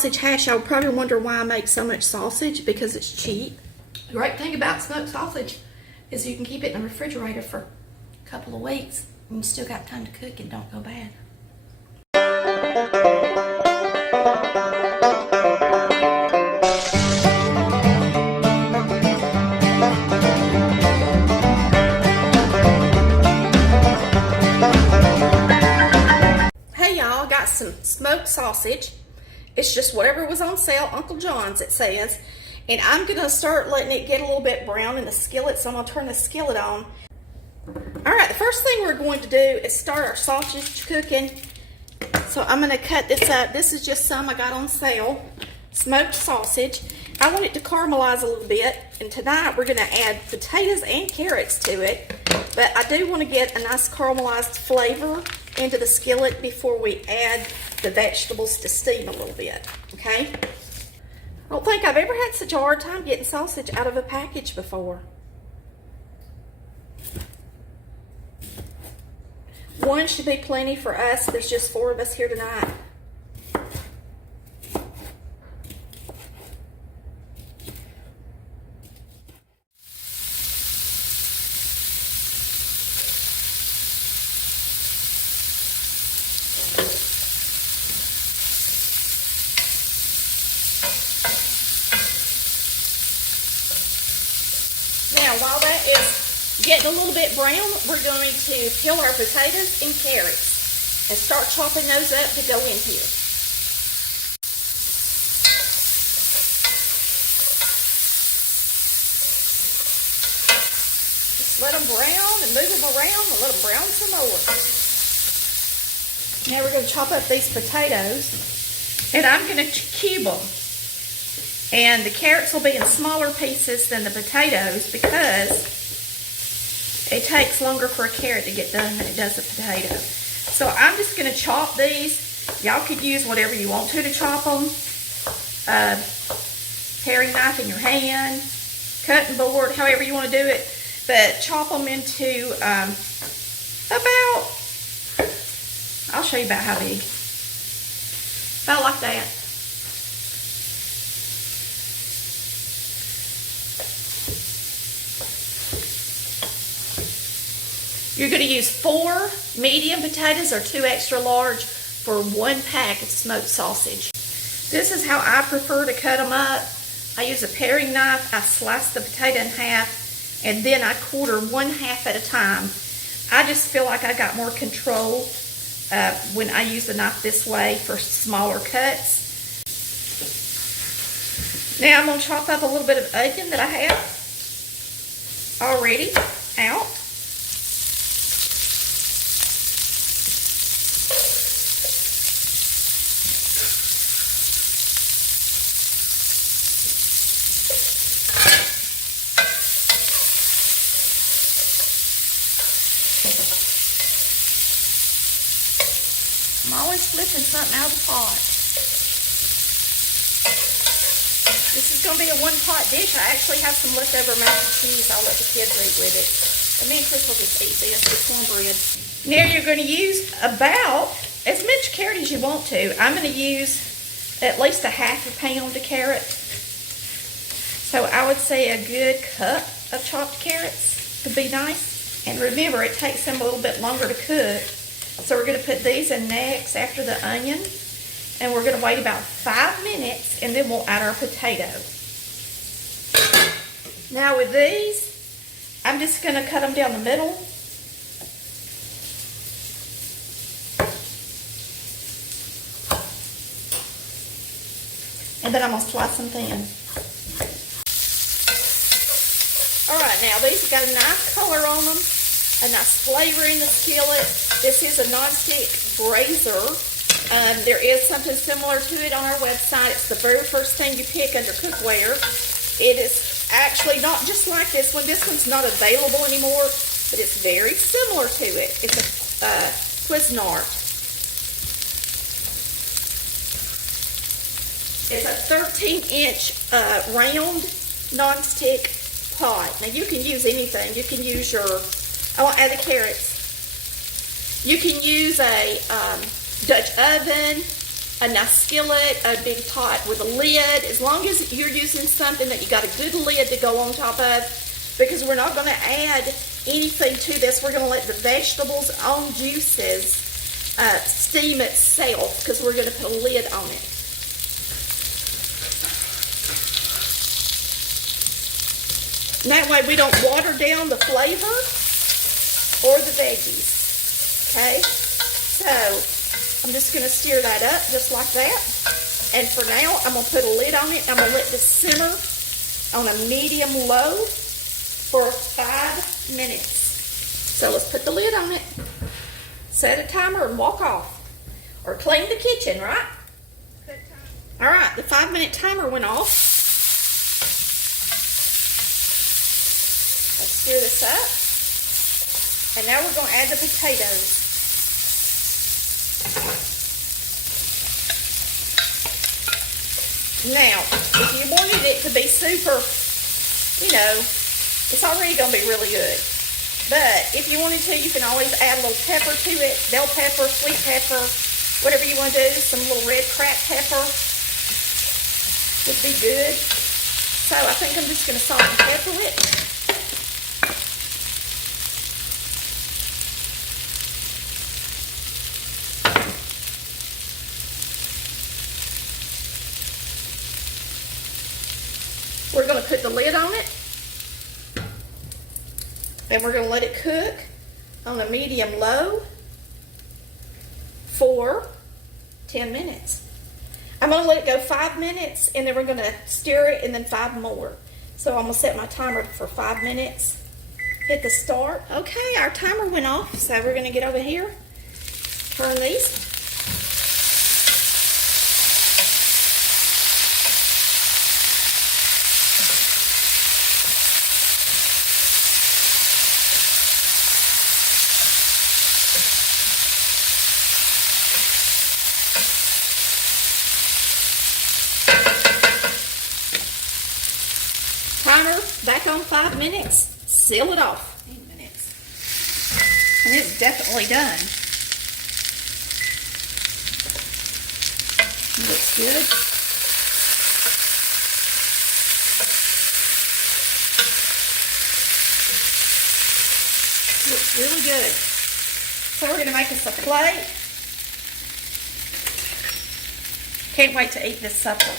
sausage hash. Y'all probably wonder why I make so much sausage, because it's cheap. The great thing about smoked sausage is you can keep it in the refrigerator for a couple of weeks and you still got time to cook and don't go bad. Hey y'all, got some smoked sausage. It's just whatever was on sale, Uncle John's it says. And I'm gonna start letting it get a little bit brown in the skillet, so I'm gonna turn the skillet on. All right, the first thing we're going to do is start our sausage cooking. So I'm gonna cut this up. This is just some I got on sale, smoked sausage. I want it to caramelize a little bit, and tonight we're gonna add potatoes and carrots to it. But I do want to get a nice caramelized flavor into the skillet before we add the vegetables to steam a little bit, okay? I don't think I've ever had such a hard time getting sausage out of a package before. One should be plenty for us. There's just 4 of us here tonight. Now, while that is getting a little bit brown, we're going to peel our potatoes and carrots and start chopping those up to go in here. Just let them brown and move them around and let them brown some more. Now we're going to chop up these potatoes, and I'm going to cube them. And the carrots will be in smaller pieces than the potatoes because it takes longer for a carrot to get done than it does a potato. So I'm just going to chop these. Y'all could use whatever you want to chop them. Paring knife in your hand, cutting board, however you want to do it. But chop them into about, I'll show you about how big. About like that. You're going to use 4 medium potatoes or 2 extra large for 1 pack of smoked sausage. This is how I prefer to cut them up. I use a paring knife. I slice the potato in half, and then I quarter 1/2 at a time. I just feel like I got more control when I use the knife this way for smaller cuts. Now I'm going to chop up a little bit of onion that I have already out. I'm always flipping something out of the pot. This is going to be a 1-pot dish. I actually have some leftover mac and cheese. I'll let the kids eat with it. And me and Chris will just eat this with cornbread. Now you're going to use about as much carrot as you want to. I'm going to use at least a 1/2 pound of carrot. So I would say a good cup of chopped carrots would be nice. And remember, it takes them a little bit longer to cook. So we're going to put these in next after the onion, and we're going to wait about 5 minutes, and then we'll add our potato. Now with these, I'm just going to cut them down the middle. And then I'm going to slice them thin. Alright, now these have got a nice color on them. A nice flavor in the skillet. This is a non-stick brazier. There is something similar to it on our website. It's the very first thing you pick under cookware. It is actually not just like this one. This one's not available anymore, but it's very similar to it. It's a Cuisinart. It's a 13-inch round non-stick pot. Now you can use anything. You can use your, I want to add the carrots. You can use a Dutch oven. a nice skillet, a big pot with a lid, as long as you're using something that you got a good lid to go on top of, because we're not going to add anything to this. We're going to let the vegetables' own juices steam itself, because we're going to put a lid on it. And that way we don't water down the flavor or the veggies. Okay? So I'm just going to stir that up just like that. And for now, I'm going to put a lid on it. I'm going to let this simmer on a medium low for 5 minutes. So let's put the lid on it. Set a timer and walk off. Or clean the kitchen, right? All right, the 5-minute timer went off. Let's stir this up. And now we're going to add the potatoes. Now, if you wanted it to be super, you know, it's already going to be really good. But if you wanted to, you can always add a little pepper to it. Bell pepper, sweet pepper, whatever you want to do. Some little red cracked pepper would be good. So I think I'm just going to salt and pepper it. We're going to put the lid on it. Then we're going to let it cook on a medium low for 10 minutes. I'm going to let it go 5 minutes, and then we're going to stir it, and then 5 more. So I'm going to set my timer for 5 minutes. Hit the start. Okay, our timer went off, so we're going to get over here. Turn these. Timer back on 5 minutes. Seal it off. 8 minutes. And it's definitely done. Looks good. Looks really good. So we're going to make us a plate. Can't wait to eat this supper.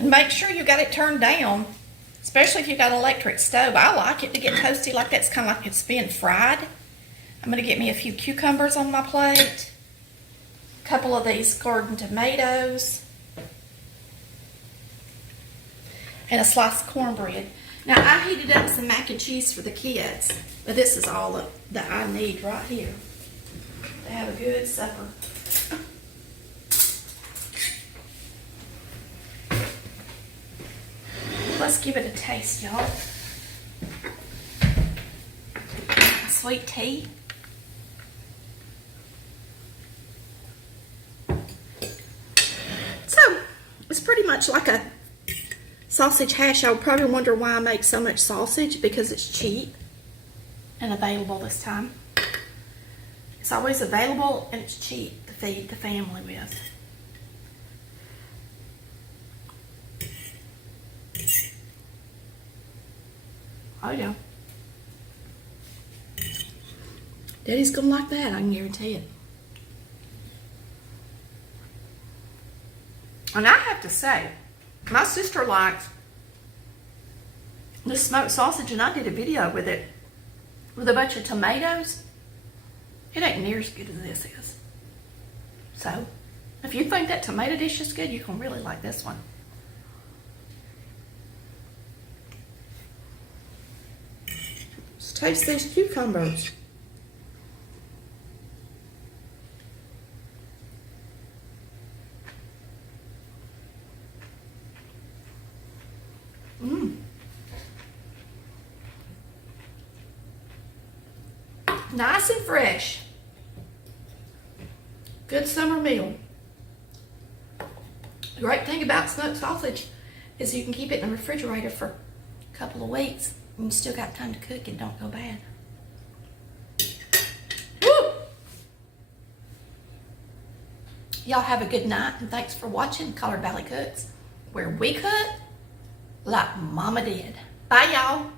And make sure you got it turned down, especially if you've got an electric stove. I like it to get toasty like that. It's kind of like it's being fried. I'm going to get me a few cucumbers on my plate, a couple of these garden tomatoes, and a slice of cornbread. Now, I heated up some mac and cheese for the kids, but this is all that I need right here to have a good supper. Let's give it a taste, y'all. Sweet tea. So, it's pretty much like a sausage hash. I would probably wonder why I make so much sausage, because it's cheap and available this time. It's always available and it's cheap to feed the family with. Oh yeah. Daddy's gonna like that, I can guarantee it. And I have to say, my sister likes this smoked sausage, and I did a video with it with a bunch of tomatoes. It ain't near as good as this is. So, if you think that tomato dish is good, you can really like this one. Let's taste these cucumbers. Nice and fresh. Good summer meal. The great thing about smoked sausage is you can keep it in the refrigerator for a couple of weeks. You still got time to cook and don't go bad. Woo! Y'all have a good night, and thanks for watching Collard Valley Cooks, where we cook like Mama did. Bye, y'all.